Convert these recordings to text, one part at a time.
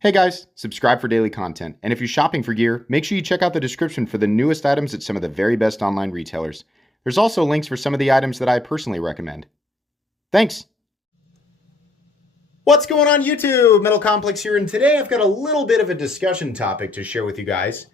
Hey guys, subscribe for daily content. And if you're shopping for gear, make sure you check out the description for the newest items at some of the very best online retailers. There's also links for some of the items that I personally recommend. Thanks! What's going on YouTube? Metal Complex here, and today I've got a little bit of a discussion topic to share with you guys.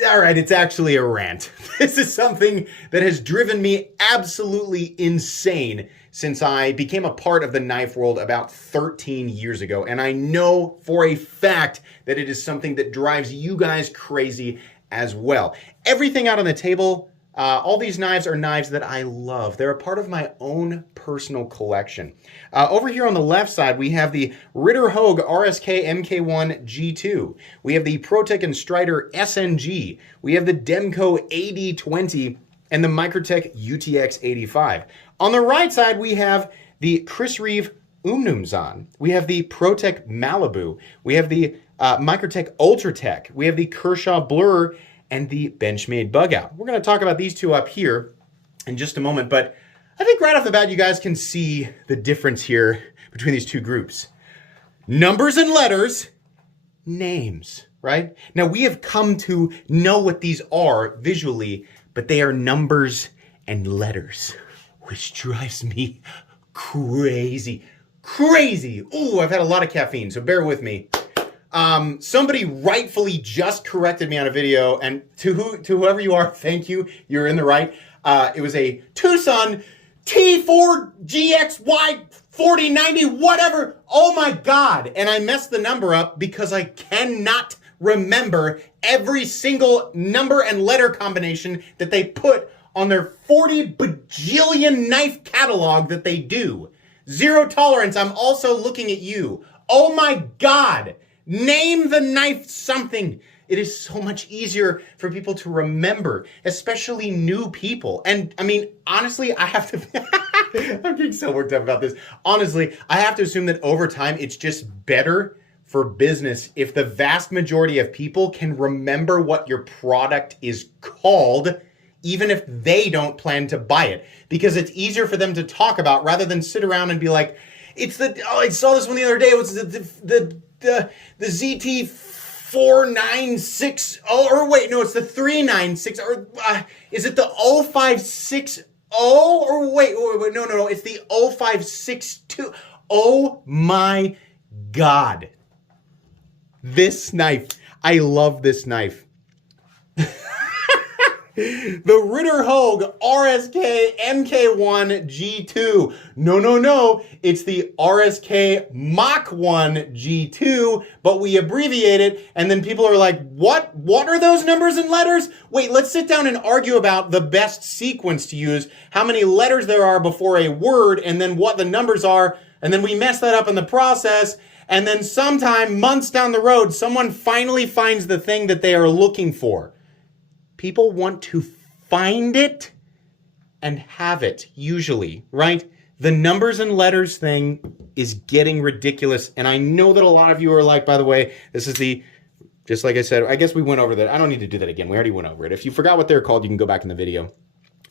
Alright, it's actually a rant. This is something that has driven me absolutely insane since I became a part of the knife world about 13 years ago, and I know for a fact that it is something that drives you guys crazy as well. Everything out on the table, all these knives are knives that I love. They're a part of my own personal collection. Over here on the left side, we have the Ritter Hogue RSK MK1 G2. We have the ProTech and Strider SNG. We have the Demco AD20 and the Microtech UTX 85. On the right side, we have the Chris Reeve Umnumzaan. We have the ProTech Malibu. We have the Microtech Ultratech. We have the Kershaw Blur and the Benchmade Bugout. We're going to talk about these two up here in just a moment, but I think right off the bat you guys can see the difference here between these two groups. Numbers and letters, names, right? Now we have come to know what these are visually, but they are numbers and letters, which drives me crazy. Crazy. Ooh, I've had a lot of caffeine, so bear with me. Somebody rightfully just corrected me on a video, and to whoever you are, thank you. You're in the right. It was a Tucson T4 GXY 4090, whatever. Oh my God. And I messed the number up because I cannot remember every single number and letter combination that they put on their 40 bajillion knife catalog that they do. Zero tolerance. I'm also looking at you. Oh my God. Name the knife something. It is so much easier for people to remember, especially new people. And I mean, honestly, I have to, I'm getting so worked up about this. Honestly, I have to assume that over time, it's just better for business if the vast majority of people can remember what your product is called, even if they don't plan to buy it, because it's easier for them to talk about rather than sit around and be like, it's the, oh, I saw this one the other day. It was the ZT 4960, or wait, no, it's the 396, or is it the 0560, or wait, no, it's the 0562. Oh my God. This knife, I love this knife. The Ritter Hogue RSK MK1 G2. No. It's the RSK Mach 1 G2, but we abbreviate it, and then people are like, what? What are those numbers and letters? Wait, let's sit down and argue about the best sequence to use, how many letters there are before a word, and then what the numbers are, and then we mess that up in the process, and then sometime, months down the road, someone finally finds the thing that they are looking for. People want to find it and have it, usually, right? The numbers and letters thing is getting ridiculous. And I know that a lot of you are like, by the way, this is the, just like I said, I guess we went over that. I don't need to do that again. We already went over it. If you forgot what they're called, you can go back in the video,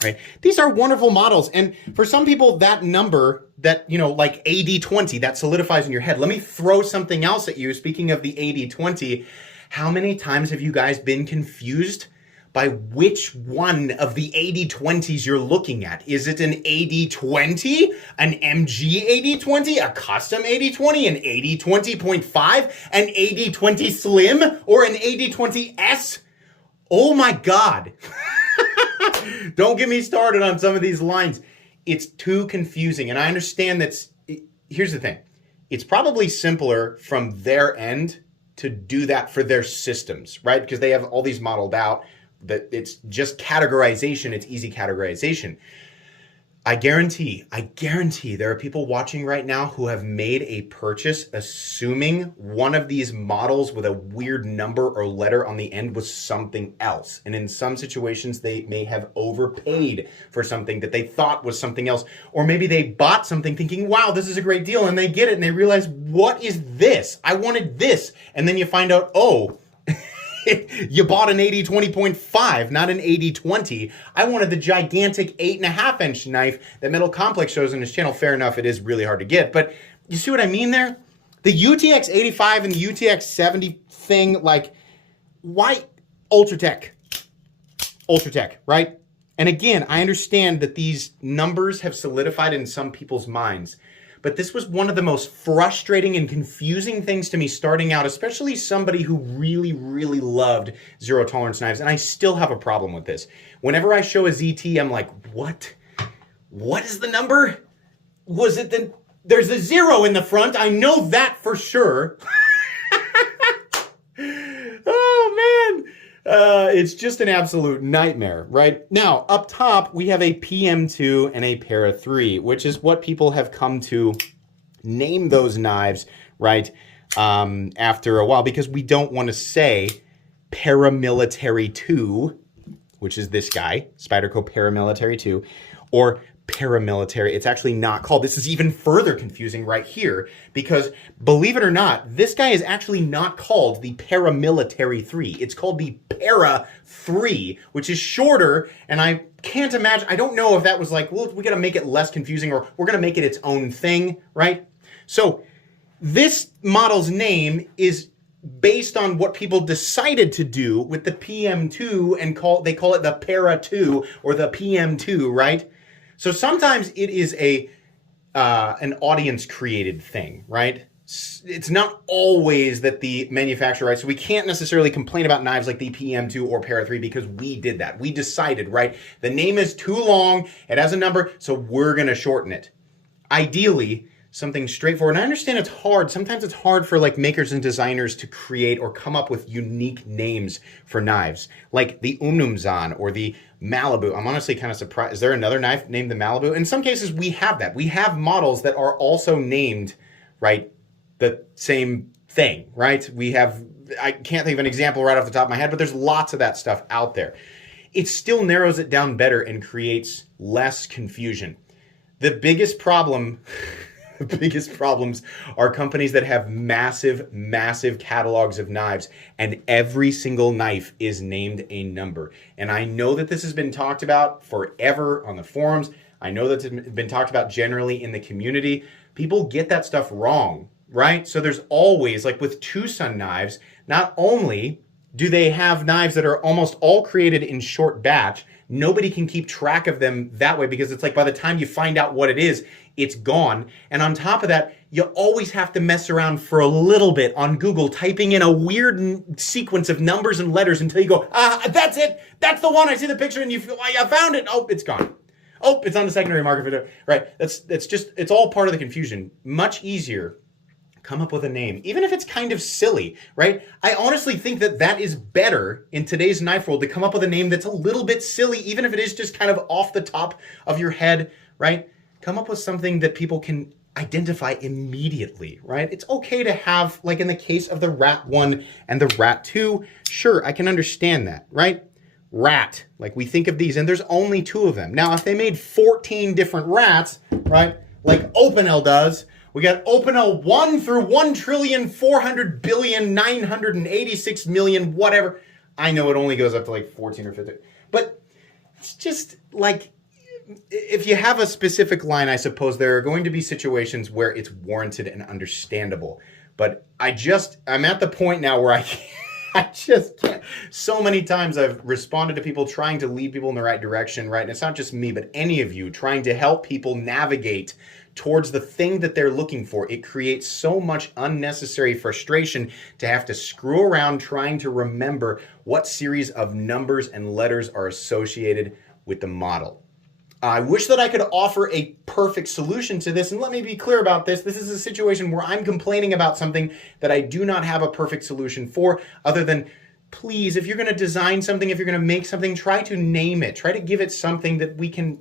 right? These are wonderful models. And for some people, that number that, like AD20, that solidifies in your head. Let me throw something else at you. Speaking of the AD20, how many times have you guys been confused by which one of the AD20s you're looking at? Is it an AD20, an MG AD20, a custom AD20, an AD20.5, an AD20 Slim, or an AD20S? Oh my God. Don't get me started on some of these lines. It's too confusing. And I understand here's the thing. It's probably simpler from their end to do that for their systems, right? Because they have all these modeled out. That it's just categorization, it's easy categorization. I guarantee there are people watching right now who have made a purchase assuming one of these models with a weird number or letter on the end was something else. And in some situations, they may have overpaid for something that they thought was something else. Or maybe they bought something thinking, wow, this is a great deal. And they get it and they realize, what is this? I wanted this. And then you find out, oh, you bought an AD20.5, not an AD20. I wanted the gigantic 8.5-inch knife that Metal Complex shows on his channel. Fair enough, it is really hard to get. But you see what I mean there? The UTX 85 and the UTX 70 thing, like, why? Ultratech, right? And again, I understand that these numbers have solidified in some people's minds, but this was one of the most frustrating and confusing things to me starting out, especially somebody who really, really loved zero tolerance knives. And I still have a problem with this. Whenever I show a ZT, I'm like, what? What is the number? Was it the... There's a 0 in the front. I know that for sure. Oh, man. It's just an absolute nightmare, right? Now, up top, we have a PM2 and a Para 3, which is what people have come to name those knives, right, after a while, because we don't want to say Paramilitary 2, which is this guy, Spyderco Paramilitary 2, or paramilitary. It's actually not called. This is even further confusing right here because, believe it or not, this guy is actually not called the Paramilitary 3. It's called the Para 3, which is shorter, and I can't imagine, I don't know if that was like, well, we got to make it less confusing or we're going to make it its own thing, right? So this model's name is based on what people decided to do with the PM2 and they call it the Para 2 or the PM2, right? So sometimes it is an audience created thing, right? It's not always that the manufacturer, right? So we can't necessarily complain about knives like the PM2 or Para 3 because we did that. We decided, right? The name is too long, it has a number, so we're gonna shorten it. Ideally, something straightforward. And I understand it's hard. Sometimes it's hard for like makers and designers to create or come up with unique names for knives, like the Umnumzaan or the Malibu. I'm honestly kind of surprised. Is there another knife named the Malibu? In some cases, we have that. We have models that are also named, right, the same thing, right? We have, I can't think of an example right off the top of my head, but there's lots of that stuff out there. It still narrows it down better and creates less confusion. The biggest problem... The biggest problems are companies that have massive, massive catalogs of knives, and every single knife is named a number. And I know that this has been talked about forever on the forums. I know that it's been talked about generally in the community. People get that stuff wrong, right? So there's always, like with Tucson knives, not only do they have knives that are almost all created in short batch, nobody can keep track of them that way because it's like by the time you find out what it is, it's gone. And on top of that, you always have to mess around for a little bit on Google, typing in a weird sequence of numbers and letters until you go, that's it. That's the one. I see the picture and you feel, I found it. Oh, it's gone. Oh, it's on the secondary market for the, right. It's all part of the confusion. Much easier. Come up with a name, even if it's kind of silly, right? I honestly think that that is better in today's knife world to come up with a name that's a little bit silly, even if it is just kind of off the top of your head, right? Come up with something that people can identify immediately, right? It's okay to have, like in the case of the Rat 1 and the Rat 2, sure, I can understand that, right? Rat, like we think of these, and there's only 2 of them. Now, if they made 14 different rats, right, like OpenL does, we got OpenL 1 through 1,400,986,000,000, whatever. I know it only goes up to like 14 or 15, but it's just like, if you have a specific line, I suppose there are going to be situations where it's warranted and understandable. But I'm at the point now where I just can't. So many times I've responded to people trying to lead people in the right direction, right? And it's not just me, but any of you trying to help people navigate towards the thing that they're looking for. It creates so much unnecessary frustration to have to screw around trying to remember what series of numbers and letters are associated with the model. I wish that I could offer a perfect solution to this, and let me be clear about this. This is a situation where I'm complaining about something that I do not have a perfect solution for, other than, please, if you're going to design something, if you're going to make something, try to name it. Try to give it something that we can,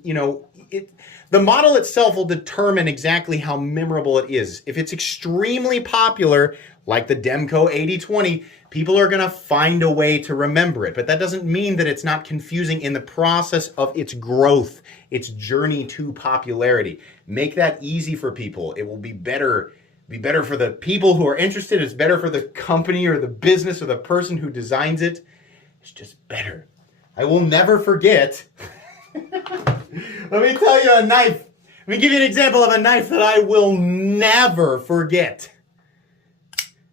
the model itself will determine exactly how memorable it is. If it's extremely popular, like the Demco 8020, people are going to find a way to remember it. But that doesn't mean that it's not confusing in the process of its growth, its journey to popularity. Make that easy for people. It will be better for the people who are interested. It's better for the company or the business or the person who designs it. It's just better. I will never forget. Let me tell you a knife. Let me give you an example of a knife that I will never forget.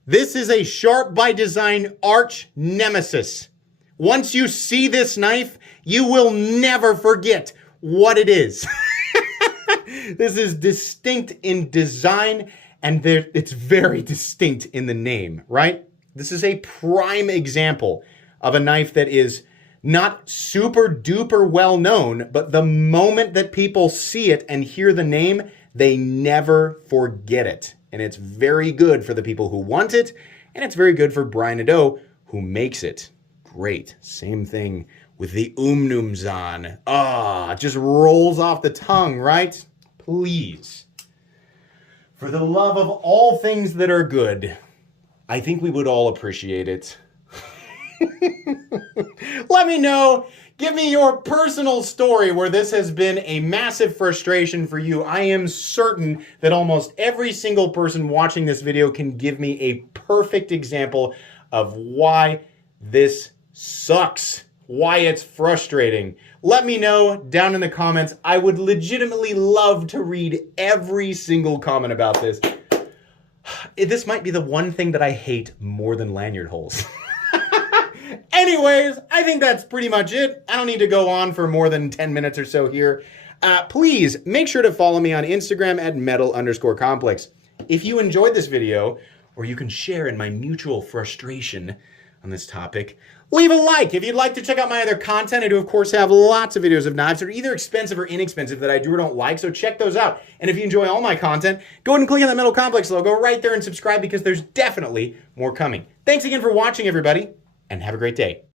This is a Sharp by Design Arch Nemesis. Once you see this knife, you will never forget what it is. This is distinct in design, and it's very distinct in the name, right? This is a prime example of a knife that is not super duper well known, but the moment that people see it and hear the name, they never forget it. And it's very good for the people who want it, and it's very good for Brian Nadeau, who makes it. Great. Same thing with the Umnumzaan. It just rolls off the tongue, right? Please, for the love of all things that are good, I think we would all appreciate it. Let me know. Give me your personal story where this has been a massive frustration for you. I am certain that almost every single person watching this video can give me a perfect example of why this sucks, why it's frustrating. Let me know down in the comments. I would legitimately love to read every single comment about this. This might be the one thing that I hate more than lanyard holes. Anyways, I think that's pretty much it. I don't need to go on for more than 10 minutes or so here. Please make sure to follow me on Instagram at metal_complex. If you enjoyed this video, or you can share in my mutual frustration on this topic, leave a like. If you'd like to check out my other content, I do of course have lots of videos of knives that are either expensive or inexpensive that I do or don't like, so check those out. And if you enjoy all my content, go ahead and click on that Metal Complex logo right there and subscribe, because there's definitely more coming. Thanks again for watching, everybody, and have a great day.